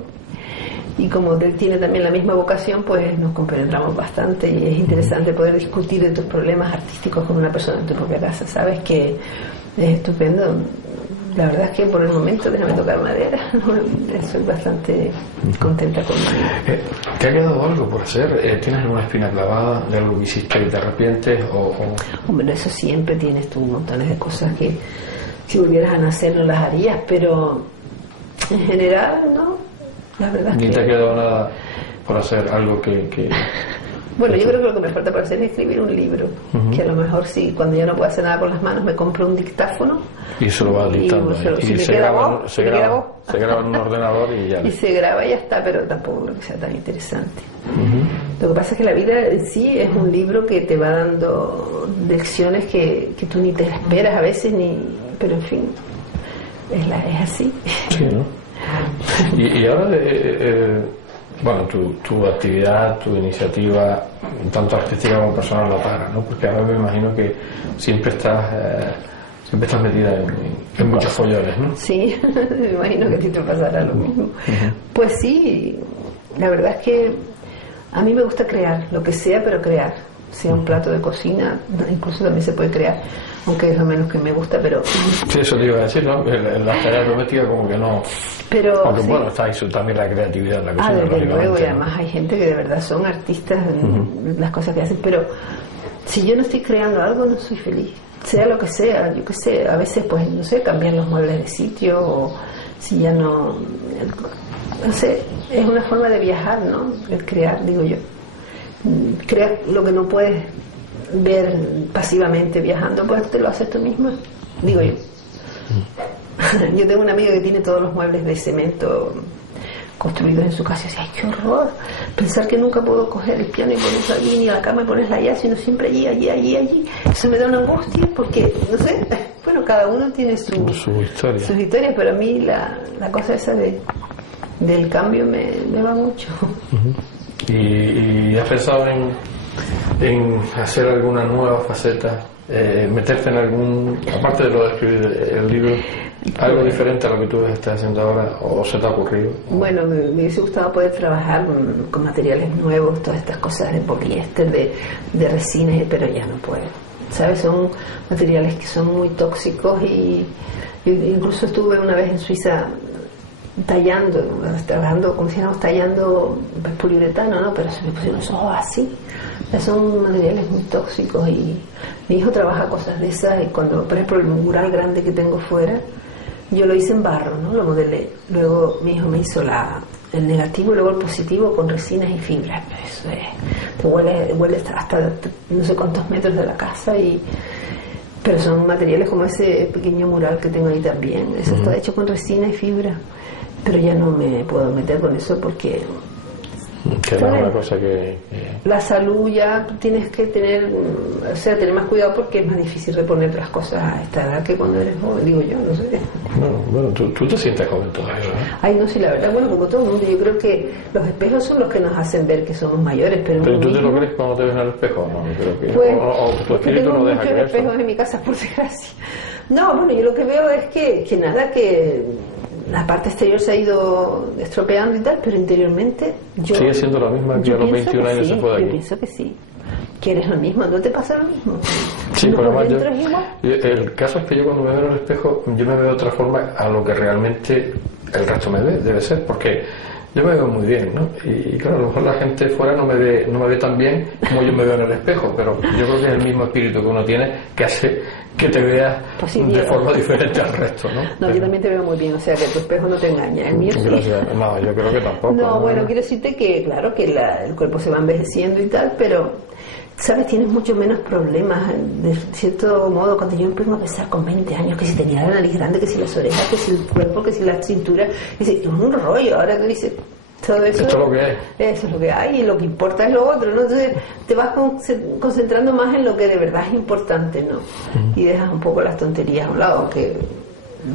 Y como él tiene también la misma vocación, pues nos compenetramos bastante y es interesante poder discutir de tus problemas artísticos con una persona en tu propia casa. Sabes que es estupendo. La verdad es que por el momento, déjame tocar madera, soy bastante contenta conmigo. ¿Te ha quedado algo por hacer? ¿Tienes alguna espina clavada de algo que hiciste y te arrepientes? Hombre, eso siempre tienes tú montones de cosas que si volvieras a nacer no las harías, pero en general no. La verdad ¿Ni te ha quedado nada por hacer algo que... Bueno, yo creo que lo que me falta por hacer es escribir un libro, que a lo mejor sí, cuando ya no puedo hacer nada con las manos, me compro un dictáfono y se lo va dictando y se graba en un ordenador y ya. Y se graba y ya está, pero tampoco creo que sea tan interesante. Lo que pasa es que la vida en sí es un libro que te va dando lecciones que tú ni te esperas a veces, pero en fin, es así. Sí, ¿no? Y ahora, bueno, tu actividad, tu iniciativa, tanto artística como personal, no para, ¿no? Porque ahora me imagino que siempre estás metida en muchos follones, ¿no? Sí, me imagino que a ti te pasará lo mismo. Pues sí, la verdad es que a mí me gusta crear, lo que sea, pero crear. Sea un plato de cocina, incluso también se puede crear, aunque es lo menos que me gusta, pero... Sí, eso te iba a decir, ¿no? La tarea doméstica como que no... Pero, aunque sí. Bueno, está ahí también la creatividad en la cocina. Desde luego, y además hay gente que de verdad son artistas en las cosas que hacen, pero si yo no estoy creando algo no soy feliz, sea lo que sea, yo qué sé, a veces pues, no sé, cambiar los muebles de sitio, o si ya no sé, es una forma de viajar, ¿no? El crear, digo yo. Crear lo que no puedes ver pasivamente viajando, pues te lo haces tú misma, digo yo. Yo tengo una amiga que tiene todos los muebles de cemento construidos en su casa y dice, ¡ay, qué horror! Pensar que nunca puedo coger el piano y ponerlo allí, ni la cama y ponerla allá, sino siempre allí. Eso me da una angustia porque, no sé, bueno, cada uno tiene su historia. Sus historias, pero a mí la cosa esa del cambio me va mucho. ¿Y has pensado en hacer alguna nueva faceta? Meterte en algún, aparte de lo de escribir el libro, algo diferente a lo que tú estás haciendo ahora, o se te ha ocurrido? Bueno, me hubiese gustado poder trabajar con materiales nuevos, todas estas cosas de poliéster, de resines, pero ya no puedo. ¿sabes? Son materiales que son muy tóxicos y incluso estuve una vez en Suiza trabajando, como si fuéramos tallando poliuretano, ¿no? Pero se me pusieron los ojos así. O sea, son materiales muy tóxicos y mi hijo trabaja cosas de esas y cuando, por ejemplo, el mural grande que tengo fuera, yo lo hice en barro, ¿no? Lo modelé. Luego mi hijo me hizo el negativo y luego el positivo con resinas y fibras. Eso es, te huele hasta no sé cuántos metros de la casa pero son materiales como ese pequeño mural que tengo ahí también. Eso está hecho con resina y fibra. Pero ya no me puedo meter con eso porque... Que no es una cosa que... La salud ya tienes que tener más cuidado porque es más difícil reponer las cosas a esta edad que cuando eres joven, digo yo, no sé. Bueno, tú te sientes joven todavía, ¿no? Ay, no, sí, la verdad, bueno, como todo el mundo, yo creo que los espejos son los que nos hacen ver que somos mayores, pero tú te lo crees cuando te ves en el espejo, ¿no? Creo que, pues, tu espíritu no deja que muchos espejos en mi casa, por desgracia. No, bueno, yo lo que veo es que nada, que la parte exterior se ha ido estropeando y tal, pero interiormente yo... ¿Sigue siendo la misma que a los 21 años se fue de aquí? Yo pienso que sí. Que eres lo mismo, ¿no te pasa lo mismo? Sí, pero además el caso es que yo cuando me veo en el espejo, yo me veo de otra forma a lo que realmente el resto me ve, debe ser, porque yo me veo muy bien, ¿no? Y claro, a lo mejor la gente fuera no me ve tan bien como yo me veo en el espejo, pero yo creo que es el mismo espíritu que uno tiene que hace que te veas de forma diferente al resto, ¿no? No, yo también te veo muy bien, o sea que tu espejo no te engaña, el mío sí. Gracias. No, yo creo que tampoco. No, bueno, quiero decirte que claro que el cuerpo se va envejeciendo y tal, pero sabes, tienes mucho menos problemas de cierto modo. Cuando yo empiezo a pensar con 20 años que si tenía la nariz grande, que si las orejas, que si el cuerpo, que si la cintura, es un rollo. Ahora tú dices todo eso, esto es lo que hay. Eso es lo que hay y lo que importa es lo otro, ¿no? Entonces te vas concentrando más en lo que de verdad es importante, ¿no? Y dejas un poco las tonterías a un lado, que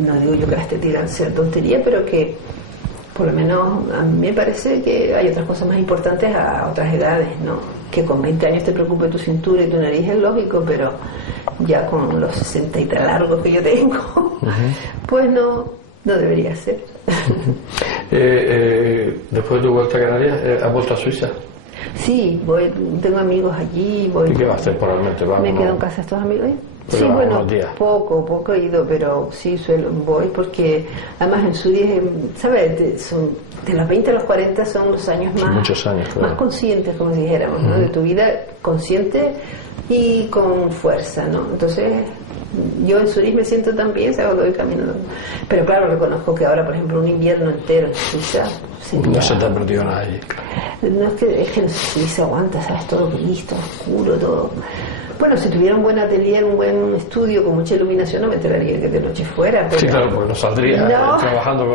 no digo yo que las estética sea tontería, pero que por lo menos a mí me parece que hay otras cosas más importantes a otras edades, ¿no? Que con 20 años te preocupe tu cintura y tu nariz es lógico, pero ya con los 60 y tan largos que yo tengo, pues no debería ser. Después de tu vuelta a Canarias, ¿has vuelto a Suiza? Sí, tengo amigos allí. ¿Y qué vas probabmente? Me quedo en casa de estos amigos. Sí, bueno, poco he ido, pero sí voy porque además en Zurich, ¿sabes? De los 20 a los 40 son los años más, muchos años, claro, más conscientes, como si dijéramos, ¿no? De tu vida consciente y con fuerza, ¿no? Entonces yo en Zurich me siento tan bien, ¿sabes? Cuando voy caminando. Pero claro, reconozco que ahora, por ejemplo, un invierno entero en Suiza no se te ha perdido nada allí. No es que Suiza aguanta, ¿sabes? Todo listo, oscuro, todo. Bueno, si tuviera un buen atelier, un buen estudio con mucha iluminación, no me enteraría que de noche fuera. Pero... Sí, claro, porque no saldría trabajando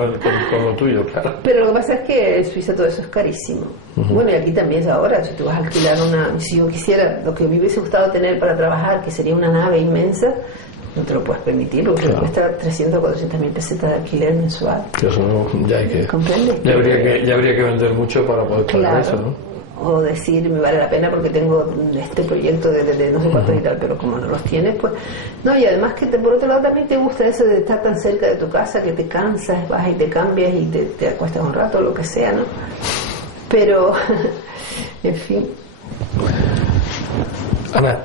con lo tuyo, claro. Pero lo que pasa es que en Suiza todo eso es carísimo. Bueno, y aquí también es ahora. Si tú vas a alquilar si yo quisiera, lo que me hubiese gustado tener para trabajar, que sería una nave inmensa, no te lo puedes permitir, porque cuesta 300 o 400 mil pesetas de alquiler mensual. Que eso ya hay que... ¿Comprendes? Ya habría que vender mucho para poder pagar eso, ¿no? O decir, me vale la pena porque tengo este proyecto de no sé cuántos y tal, pero como no los tienes, pues... No, y además que por otro lado también te gusta eso de estar tan cerca de tu casa que te cansas, vas y te cambias y te acuestas un rato, lo que sea, ¿no? Pero, en fin. Ana,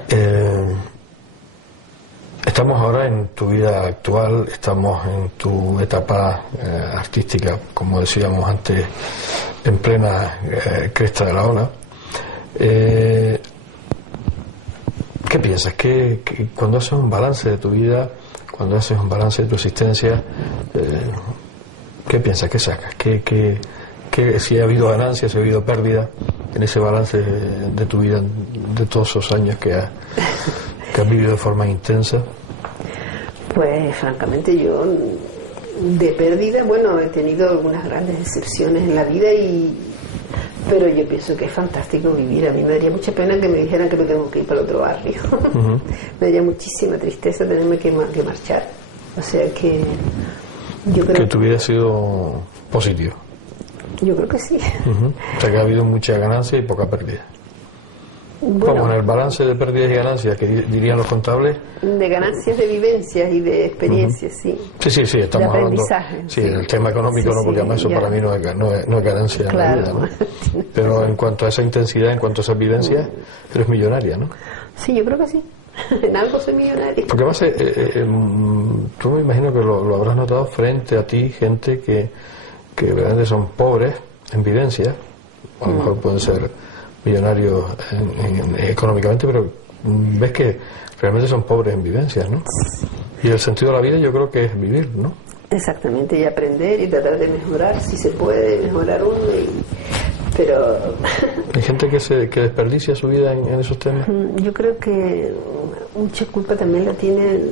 estamos ahora en tu vida actual, estamos en tu etapa artística, como decíamos antes, en plena cresta de la ola. ¿Qué piensas? Cuando haces un balance de tu vida, cuando haces un balance de tu existencia, ¿qué piensas? ¿Qué sacas? Si ha habido ganancias, si ha habido pérdida en ese balance de tu vida, de todos esos años que has vivido de forma intensa? Pues francamente yo de pérdida, bueno, he tenido algunas grandes decepciones en la vida, pero yo pienso que es fantástico vivir. A mí me daría mucha pena que me dijeran que me tengo que ir para el otro barrio. Me daría muchísima tristeza tenerme que marchar. O sea que yo creo que tu vida ha sido positiva. Yo creo que sí. O sea que ha habido mucha ganancia y poca pérdida. Bueno, como en el balance de pérdidas y ganancias que dirían los contables, de ganancias, de vivencias y de experiencias, sí, estamos hablando el tema económico, no, porque además eso para mí no es ganancia, claro, en la vida, ¿no? Pero en cuanto a esa intensidad, en cuanto a esas vivencias, eres millonaria, ¿no? Sí, yo creo que sí. En algo soy millonaria. Porque además, tú me imagino que lo habrás notado frente a ti, gente que realmente son pobres en vivencia, a lo mejor pueden ser millonarios económicamente, pero ves que realmente son pobres en vivencias, ¿no? Y el sentido de la vida yo creo que es vivir, ¿no? Exactamente, y aprender y tratar de mejorar, si se puede mejorar uno, pero... ¿Hay gente que desperdicia su vida en esos temas? Yo creo que mucha culpa también la tienen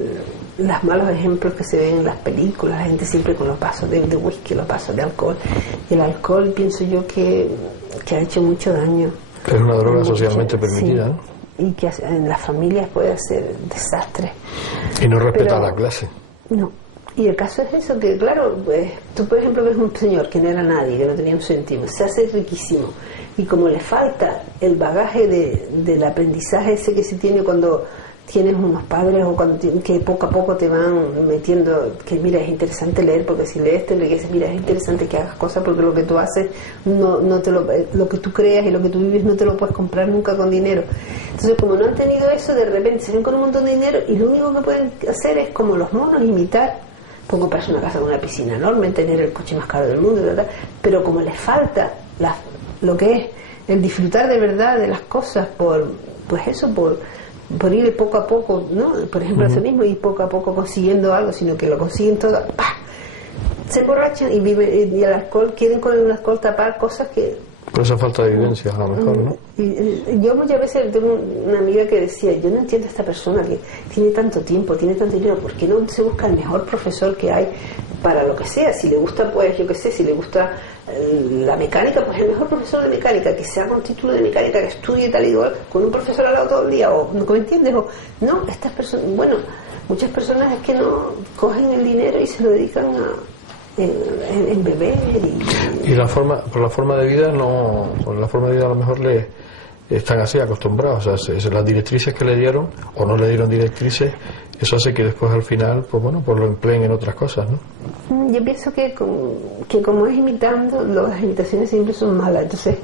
los malos ejemplos que se ven en las películas, la gente siempre con los vasos de whisky, los vasos de alcohol, y el alcohol pienso yo que ha hecho mucho daño. Es una droga socialmente permitida, sí, ¿no? Y que en las familias puede hacer desastre. Y no respeta a la clase. No. Y el caso es eso, que claro, pues, tú por ejemplo ves un señor que no era nadie, que no tenía un céntimo, se hace riquísimo, y como le falta el bagaje del aprendizaje ese que se tiene cuando tienes unos padres o cuando que poco a poco te van metiendo, que mira, es interesante leer, porque si lees te lees, mira, es interesante que hagas cosas, porque lo que tú haces, no te lo que tú creas y lo que tú vives no te lo puedes comprar nunca con dinero. Entonces, como no han tenido eso, de repente se ven con un montón de dinero y lo único que pueden hacer es como los monos, imitar. Pueden comprarse una casa con una piscina enorme, tener el coche más caro del mundo, ¿verdad? Pero como les falta lo que es el disfrutar de verdad de las cosas por ir poco a poco, ¿no? Por ejemplo, eso mismo, ir poco a poco consiguiendo algo, sino que lo consiguen todo, ¡pah! Se emborrachan y el alcohol, quieren con el alcohol tapar cosas que... Por esa falta de vivencia, a lo mejor, ¿no? Y yo muchas veces tengo una amiga que decía, yo no entiendo a esta persona que tiene tanto tiempo, tiene tanto dinero, ¿por qué no se busca el mejor profesor que hay para lo que sea? Si le gusta, pues, yo qué sé, si le gusta la mecánica, pues el mejor profesor de mecánica, que sea con título de mecánica, que estudie tal y igual, con un profesor al lado todo el día, o, ¿no me entiendes? O, no, estas personas, bueno, muchas personas es que no cogen el dinero y se lo dedican en beber y la forma de vida no, con la forma de vida a lo mejor están así acostumbrados, o sea, las directrices que le dieron o no le dieron directrices, eso hace que después al final pues bueno, pues lo empleen en otras cosas, ¿no? Yo pienso que como es imitando, las imitaciones siempre son malas, entonces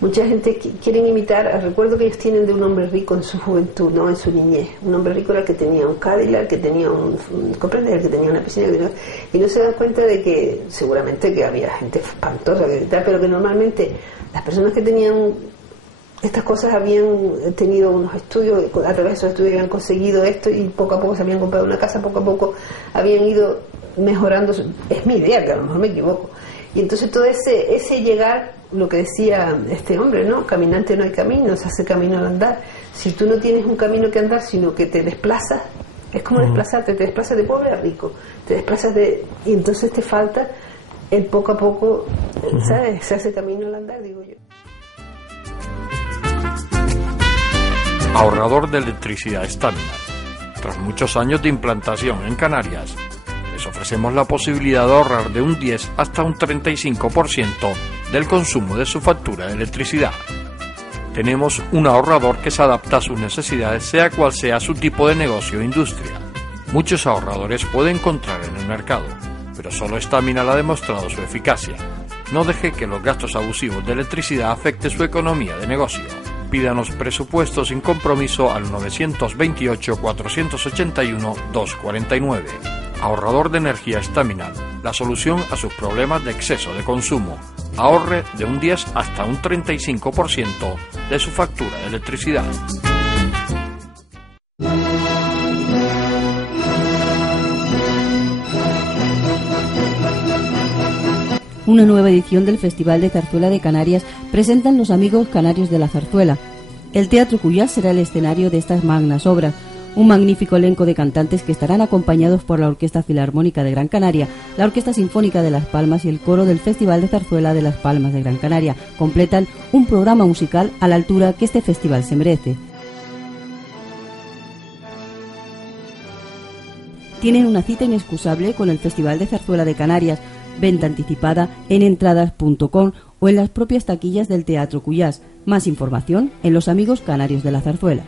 mucha gente quiere imitar. Recuerdo que ellos tienen de un hombre rico en su juventud, no en su niñez. Un hombre rico era el que tenía un Cadillac, que tenía el que tenía una piscina, y no se dan cuenta de que seguramente que había gente espantosa, pero que normalmente las personas que tenían estas cosas habían tenido unos estudios, a través de esos estudios habían conseguido esto y poco a poco se habían comprado una casa, poco a poco habían ido mejorando. Es mi idea, que a lo mejor me equivoco. Y entonces todo ese llegar, lo que decía este hombre, ¿no? Caminante no hay camino, se hace camino al andar. Si tú no tienes un camino que andar, sino que te desplazas, es como desplazarte, te desplazas de pobre a rico, te desplazas y entonces te falta el poco a poco, ¿sabes? Se hace camino al andar, digo yo. Ahorrador de electricidad Stamina. Tras muchos años de implantación en Canarias, les ofrecemos la posibilidad de ahorrar de un 10 hasta un 35% del consumo de su factura de electricidad. Tenemos un ahorrador que se adapta a sus necesidades, sea cual sea su tipo de negocio o industria. Muchos ahorradores puede encontrar en el mercado, pero solo Stamina ha demostrado su eficacia. No deje que los gastos abusivos de electricidad afecten su economía de negocio. Pídanos presupuesto sin compromiso al 921-481-249. Ahorrador de energía Stamina, la solución a sus problemas de exceso de consumo. Ahorre de un 10 hasta un 35% de su factura de electricidad. Una nueva edición del Festival de Zarzuela de Canarias presentan los amigos canarios de la zarzuela. El Teatro Cuyás será el escenario de estas magnas obras. Un magnífico elenco de cantantes que estarán acompañados por la Orquesta Filarmónica de Gran Canaria, la Orquesta Sinfónica de Las Palmas y el Coro del Festival de Zarzuela de Las Palmas de Gran Canaria completan un programa musical a la altura que este festival se merece. Tienen una cita inexcusable con el Festival de Zarzuela de Canarias, venta anticipada en entradas.com o en las propias taquillas del Teatro Cuyás. Más información en Los Amigos Canarios de la Zarzuela.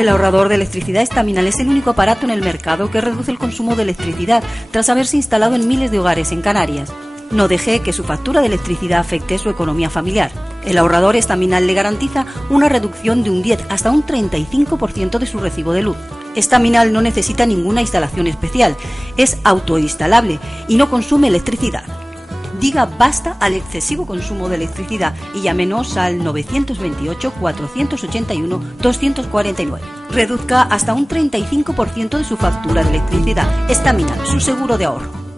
El ahorrador de electricidad Estaminal es el único aparato en el mercado que reduce el consumo de electricidad tras haberse instalado en miles de hogares en Canarias. No deje que su factura de electricidad afecte su economía familiar. El ahorrador Estaminal le garantiza una reducción de un 10 hasta un 35% de su recibo de luz. Estaminal no necesita ninguna instalación especial, es autoinstalable y no consume electricidad. Diga basta al excesivo consumo de electricidad y llámenos al 928-481-249. Reduzca hasta un 35% de su factura de electricidad. Estaminal, su seguro de ahorro.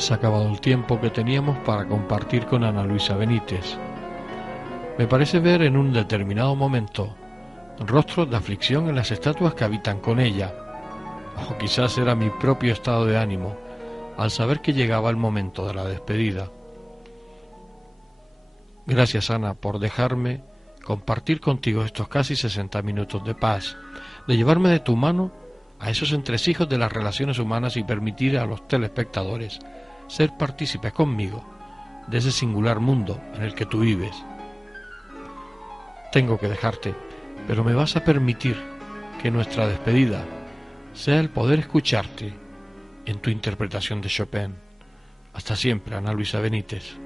Se ha acabado el tiempo que teníamos para compartir con Ana Luisa Benítez. Me parece ver en un determinado momento rostros de aflicción en las estatuas que habitan con ella, o quizás era mi propio estado de ánimo al saber que llegaba el momento de la despedida. Gracias, Ana, por dejarme compartir contigo estos casi 60 minutos de paz, de llevarme de tu mano a esos entresijos de las relaciones humanas y permitir a los telespectadores ser partícipes conmigo de ese singular mundo en el que tú vives. Tengo que dejarte, pero me vas a permitir que nuestra despedida sea el poder escucharte en tu interpretación de Chopin. Hasta siempre, Ana Luisa Benítez.